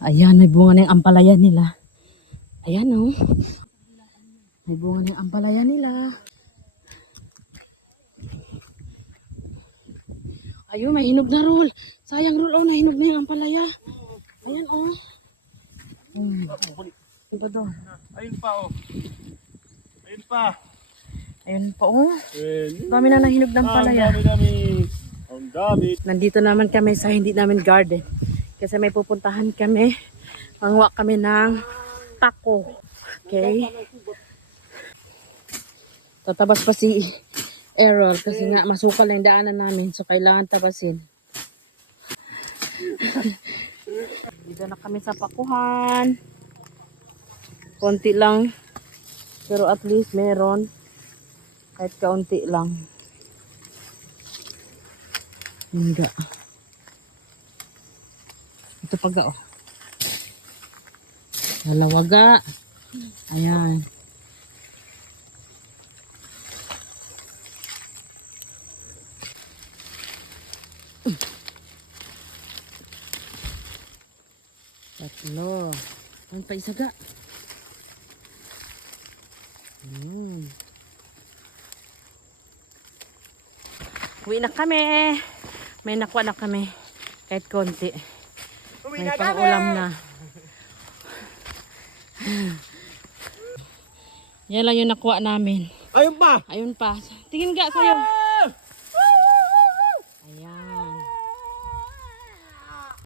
Ayan, may bunga na yung ampalaya nila. Ayan oh. May bunga na yung ampalaya nila. Ayun, may hinog na roll. Sayang roll, oh, nahinog na yung ampalaya. Ayan oh. Iba doon. Ayun pa oh. Ayun pa. Ayun pa oh. Ayun. Dami na nahinog ng ampalaya. Ang dami. Ang dami. Nandito naman kami sa hindi namin garden. Kasi may pupuntahan kami. Manguha kami ng tako. Okay? Tatabas pa si Errol kasi nga masukal na yung daanan namin. So kailangan tabasin. Dito na kami sa pakuhan. Konti lang. Pero at least meron. Kahit kaunti lang. Hindi. Ito paga oh. Lalawaga. Ayan. Tatlo. Ang pa isaga. Uwi na kami. May nakuha na kami. Kahit konti. May pang-ulam na. Yan lang yung nakuha namin. Ayun pa. Ayun pa. Tingin nga sa'yo.